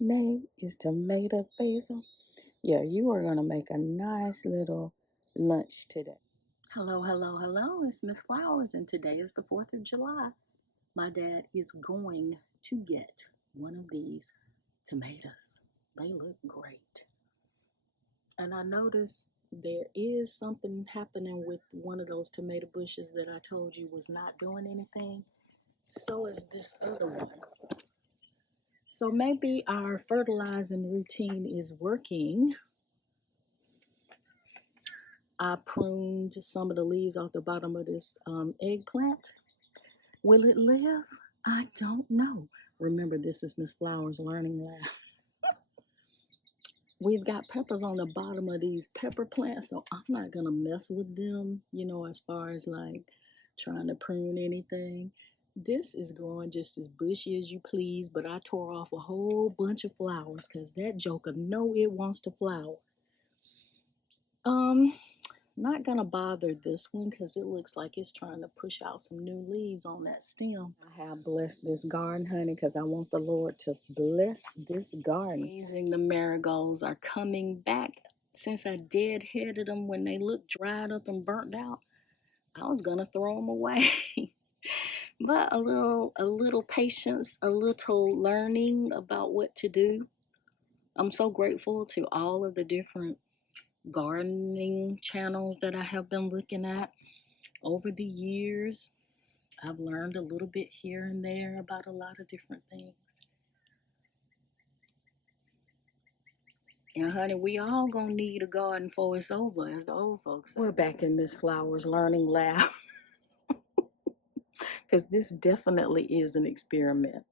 name is Tomato Basil. Yeah, you are going to make a nice little lunch today. Hello, hello, hello. It's Miss Flowers, and today is the 4th of July. My dad is going to get one of these tomatoes. They look great. And I noticed there is something happening with one of those tomato bushes that I told you was not doing anything. So is this other one. So maybe our fertilizing routine is working. I pruned some of the leaves off the bottom of this eggplant. Will it live? I don't know. Remember, this is Miss Flowers Learning Lab. We've got peppers on the bottom of these pepper plants, so I'm not going to mess with them, as far as like trying to prune anything. This is growing just as bushy as you please, but I tore off a whole bunch of flowers because that joker know it wants to flower. Not gonna bother this one because it looks like it's trying to push out some new leaves on that stem. I have blessed this garden, honey, because I want the Lord to bless this garden. Amazing, the marigolds are coming back. Since I deadheaded them when they looked dried up and burnt out, I was gonna throw them away. But a little patience, a little learning about what to do. I'm so grateful to all of the different gardening channels that I have been looking at over the years. I've learned a little bit here and there about a lot of different things. And honey, we all gonna need a garden before it's over, as the old folks say. We're back in Miss Flowers Learning Lab because this definitely is an experiment.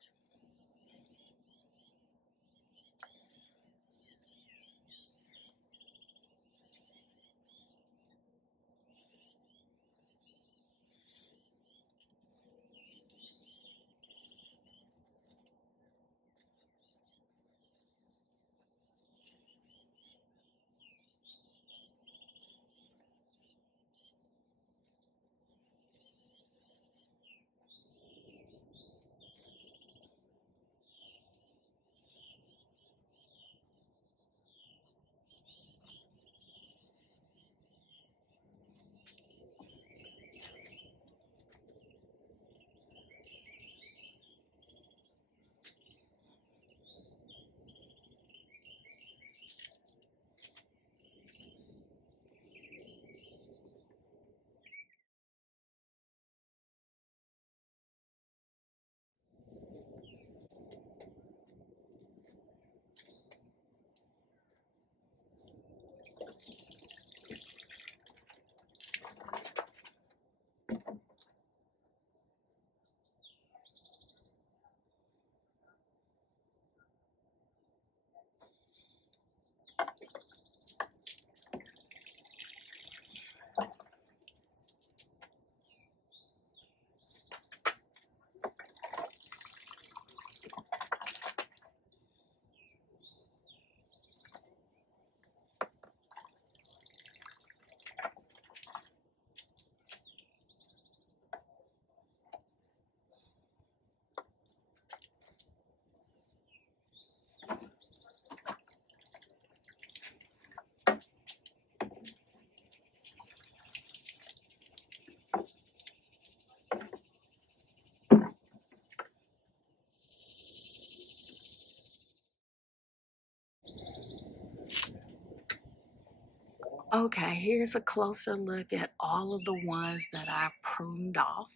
Okay, here's a closer look at all of the ones that I pruned off.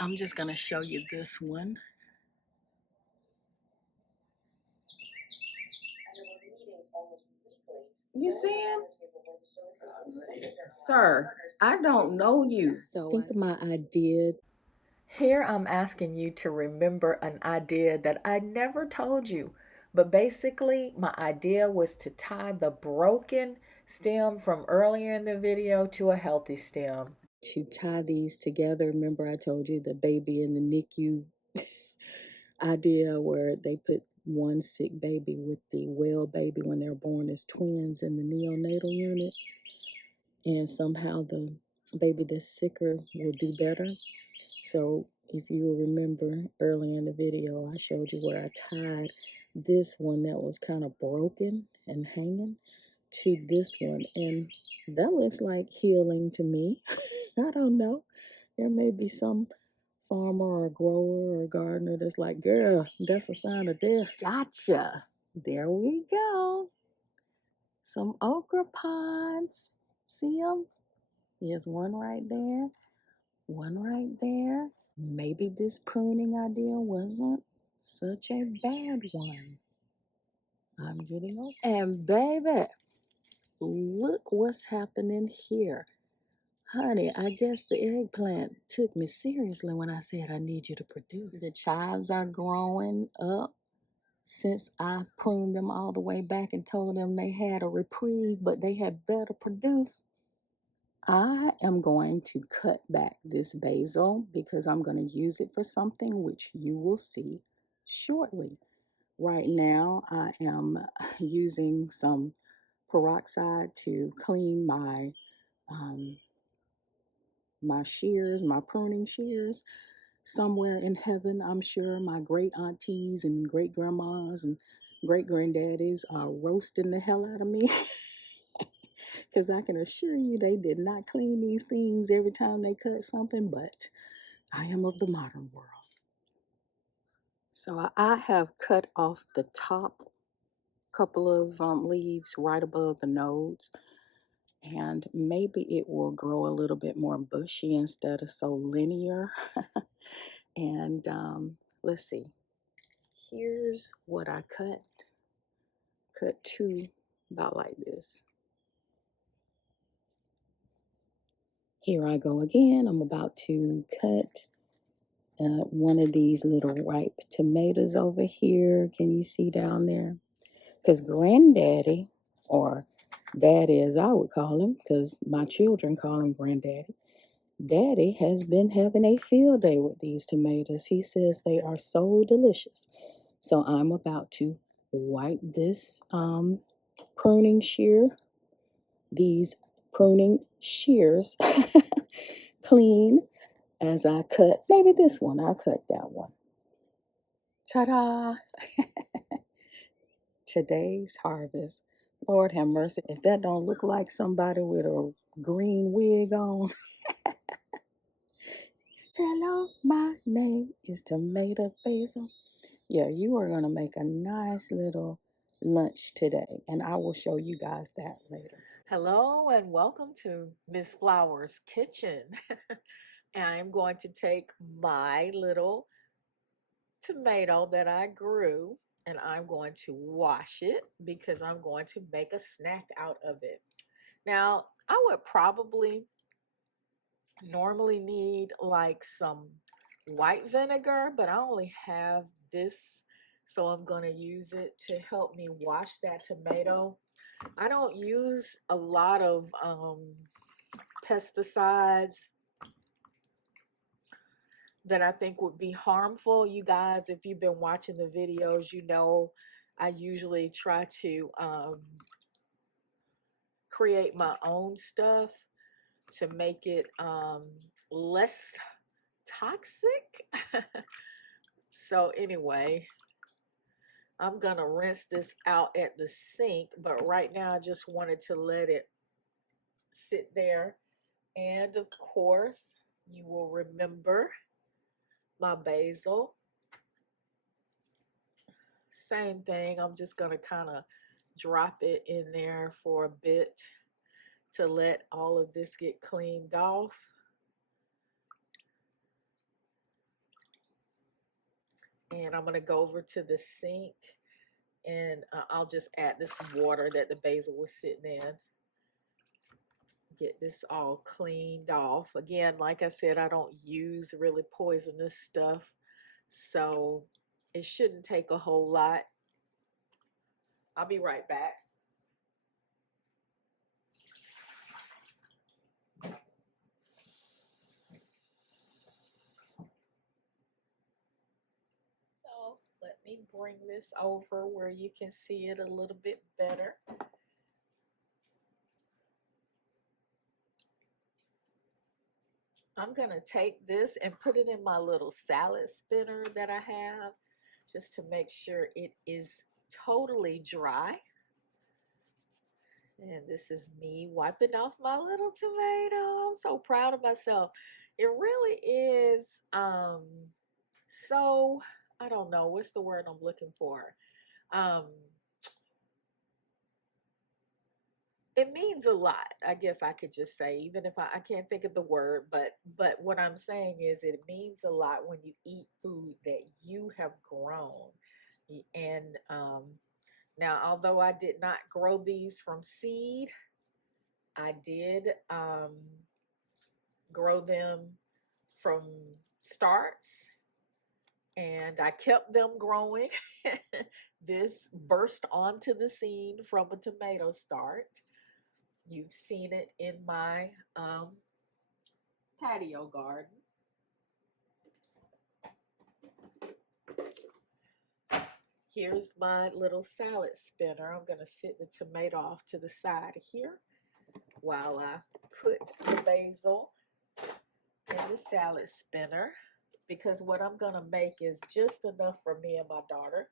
I'm just gonna show you this one. You see him? Sir, I don't know you. So I think my idea. Here I'm asking you to remember an idea that I never told you. But basically, my idea was to tie the broken stem from earlier in the video to a healthy stem. To tie these together, remember I told you the baby in the NICU idea where they put one sick baby with the well baby when they're born as twins in the neonatal units, and somehow the baby that's sicker will do better. So if you remember earlier in the video, I showed you where I tied this one that was kind of broken and hanging to this one. And that looks like healing to me. I don't know. There may be some farmer or grower or gardener that's like, girl, that's a sign of death. Gotcha. There we go. Some okra pods. See them? There's one right there. One right there. Maybe this pruning idea wasn't such a bad one. I'm getting old. And baby, look what's happening here. Honey, I guess the eggplant took me seriously when I said I need you to produce. The chives are growing up since I pruned them all the way back and told them they had a reprieve, but they had better produce. I am going to cut back this basil because I'm going to use it for something which you will see shortly. Right now, I am using some peroxide to clean my shears, my pruning shears. Somewhere in heaven, I'm sure my great aunties and great grandmas and great granddaddies are roasting the hell out of me. Because I can assure you they did not clean these things every time they cut something, but I am of the modern world. So I have cut off the top couple of leaves right above the nodes, and maybe it will grow a little bit more bushy instead of so linear. And let's see. Here's what I cut. Cut two about like this. Here I go again. I'm about to cut one of these little ripe tomatoes over here. Can you see down there? Because granddaddy, or daddy as I would call him, because my children call him granddaddy, daddy has been having a field day with these tomatoes. He says they are so delicious. So I'm about to wipe this pruning shears clean as I cut, maybe this one, I'll cut that one. Ta-da! Today's harvest. Lord have mercy. If that don't look like somebody with a green wig on. Hello, my name is Tomato Basil. Yeah, you are going to make a nice little lunch today, and I will show you guys that later. Hello and welcome to Miss Flower's Kitchen. I'm going to take my little tomato that I grew and I'm going to wash it because I'm going to make a snack out of it. Now, I would probably normally need like some white vinegar, but I only have this, so I'm going to use it to help me wash that tomato. I don't use a lot of pesticides that I think would be harmful. You guys, if you've been watching the videos, you know I usually try to create my own stuff to make it less toxic. So anyway, I'm gonna rinse this out at the sink, but right now I just wanted to let it sit there. And of course, you will remember my basil. Same thing. I'm just going to kind of drop it in there for a bit to let all of this get cleaned off. And I'm going to go over to the sink and I'll just add this water that the basil was sitting in. Get this all cleaned off. Again, like I said, I don't use really poisonous stuff, so it shouldn't take a whole lot. I'll be right back. So let me bring this over where you can see it a little bit better. I'm going to take this and put it in my little salad spinner that I have just to make sure it is totally dry. And this is me wiping off my little tomato. I'm so proud of myself. It really is so, I don't know, what's the word I'm looking for? Um it means a lot, I guess I could just say, even if I can't think of the word, but what I'm saying is it means a lot when you eat food that you have grown. And now, although I did not grow these from seed, I did grow them from starts, and I kept them growing. This burst onto the scene from a tomato start. You've seen it in my patio garden. Here's my little salad spinner. I'm going to sit the tomato off to the side here while I put the basil in the salad spinner, because what I'm going to make is just enough for me and my daughter.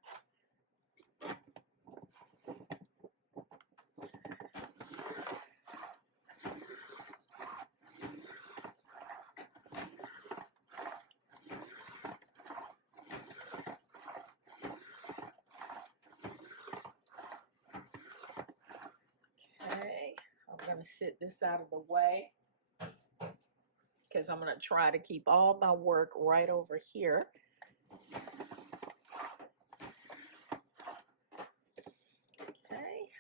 Okay, I'm going to sit this out of the way because I'm going to try to keep all my work right over here. Okay,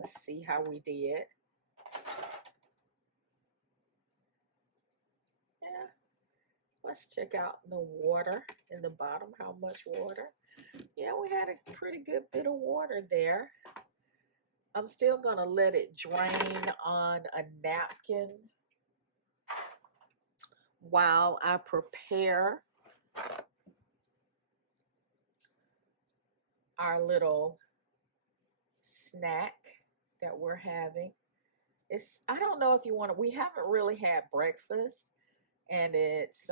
let's see how we did. Yeah, let's check out the water in the bottom. How much water? Yeah, we had a pretty good bit of water there. I'm still going to let it drain on a napkin while I prepare our little snack that we're having. I don't know if you want to, we haven't really had breakfast, and it's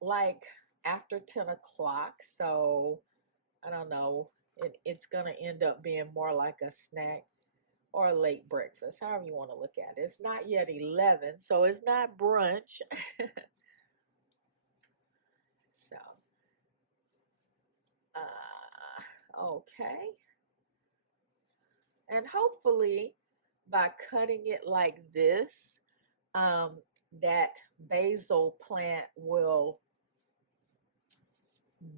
like after 10 o'clock, so I don't know. It's going to end up being more like a snack or a late breakfast, however you want to look at it. It's not yet 11, so it's not brunch. So, okay. And hopefully, by cutting it like this, that basil plant will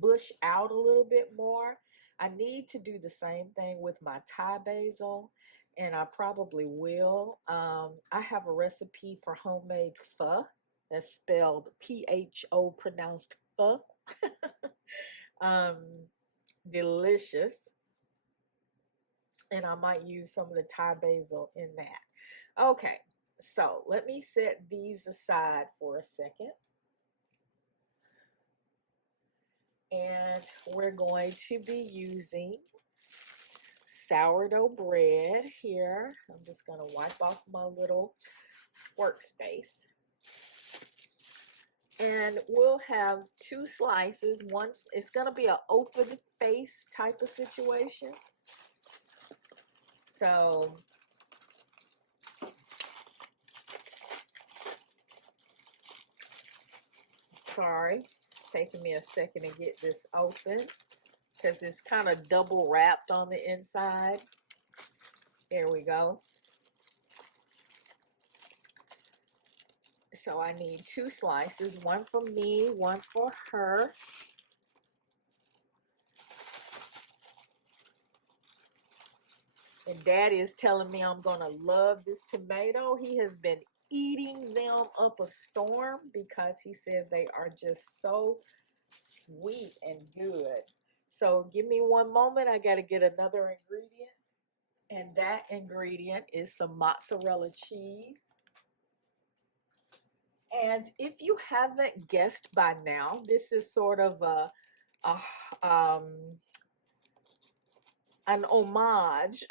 bush out a little bit more. I need to do the same thing with my Thai basil, and I probably will. I have a recipe for homemade pho that's spelled Pho, pronounced pho. um, Delicious. And I might use some of the Thai basil in that. Okay, so let me set these aside for a second. And we're going to be using sourdough bread here. I'm just going to wipe off my little workspace. And we'll have 2 slices. Once it's going to be an open face type of situation. So sorry, it's taking me a second to get this open because it's kind of double wrapped on the inside. There we go. So I need 2 slices, one for me, one for her. And Daddy is telling me I'm going to love this tomato. He has been eating them up a storm because he says they are just so sweet and good. So give me one moment. I got to get another ingredient. And that ingredient is some mozzarella cheese. And if you haven't guessed by now, this is sort of an homage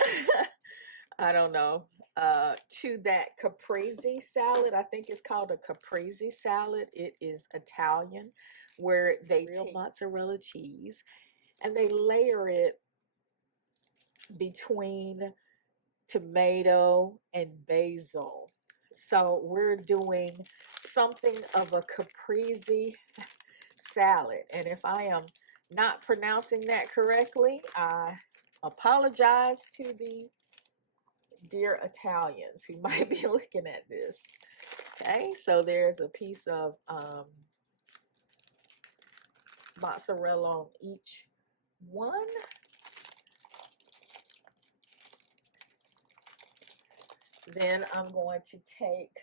I don't know, to that caprese salad. I think it's called a caprese salad. It is Italian, where they take mozzarella cheese and they layer it between tomato and basil. So we're doing something of a caprese salad. And if I am not pronouncing that correctly, I apologize to the dear Italians who might be looking at this. Okay, so there's a piece of mozzarella on each one. Then I'm going to take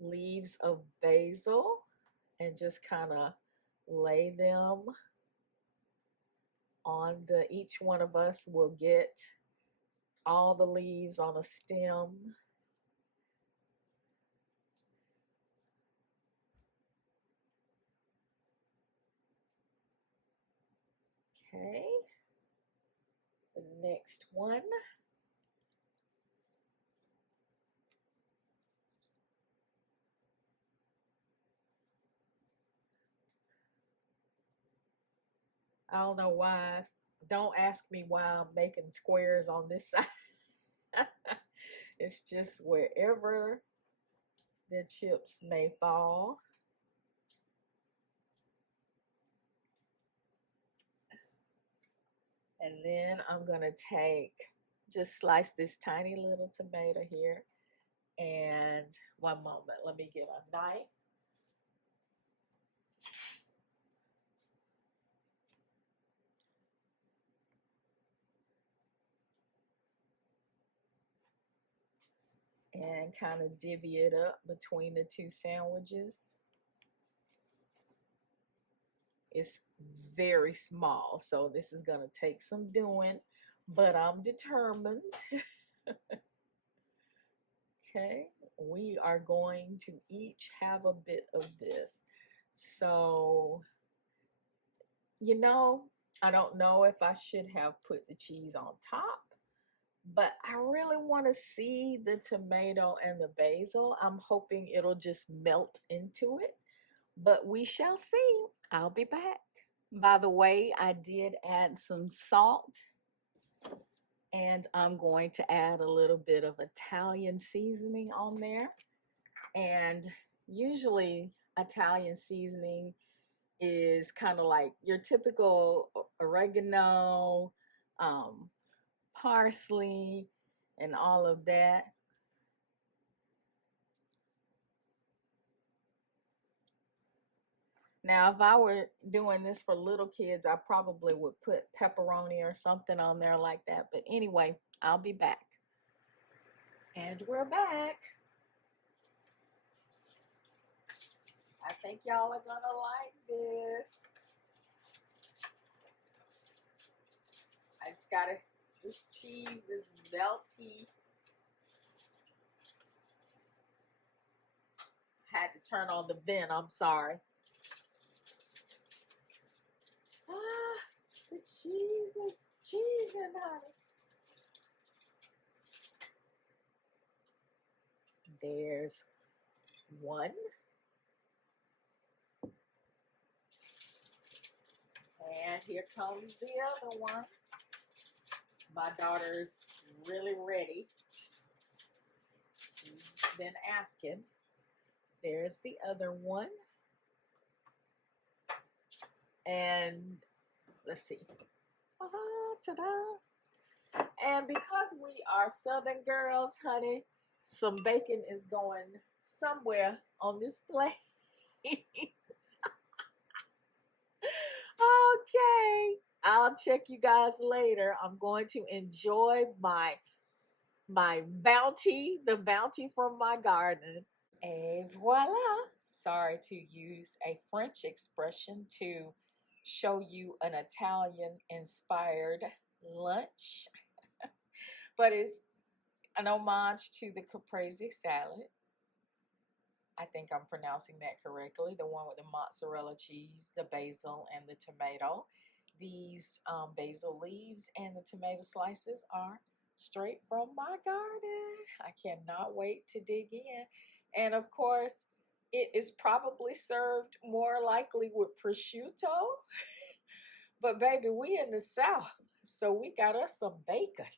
leaves of basil and just kind of lay them on each one of us will get all the leaves on a stem. Okay, the next one. I don't know why. Don't ask me why I'm making squares on this side. It's just wherever the chips may fall. And then I'm going to just slice this tiny little tomato here. And one moment, let me get a knife. And kind of divvy it up between the two sandwiches. It's very small, so this is going to take some doing, but I'm determined. Okay, we are going to each have a bit of this. So, I don't know if I should have put the cheese on top, but I really want to see the tomato and the basil. I'm hoping it'll just melt into it, but we shall see. I'll be back. By the way, I did add some salt, and I'm going to add a little bit of Italian seasoning on there. And usually, Italian seasoning is kind of like your typical oregano, um, parsley, and all of that. Now, if I were doing this for little kids, I probably would put pepperoni or something on there like that. But anyway, I'll be back. And we're back. I think y'all are gonna like this. I just gotta, this cheese is melty. Had to turn on the vent, I'm sorry. Ah, the cheese is cheesing, honey. There's one. And here comes the other one. My daughter's really ready. She's been asking. There's the other one. And let's see. Ta-da. And because we are Southern girls, honey, some bacon is going somewhere on this plate. Okay. I'll check you guys later. I'm going to enjoy my bounty, the bounty from my garden. Et voila. Sorry to use a French expression to show you an Italian inspired lunch, but it's an homage to the caprese salad. I think I'm pronouncing that correctly. The one with the mozzarella cheese, the basil, and the tomato. These basil leaves and the tomato slices are straight from my garden. I cannot wait to dig in. And of course, it is probably served more likely with prosciutto. But baby, we in the South, so we got us some bacon.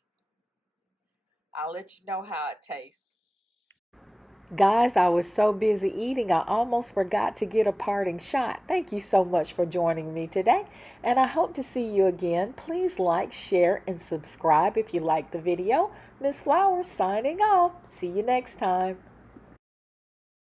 I'll let you know how it tastes. Guys, I was so busy eating, I almost forgot to get a parting shot. Thank you so much for joining me today, and I hope to see you again. Please like, share, and subscribe if you like the video. Miss Flowers signing off. See you next time.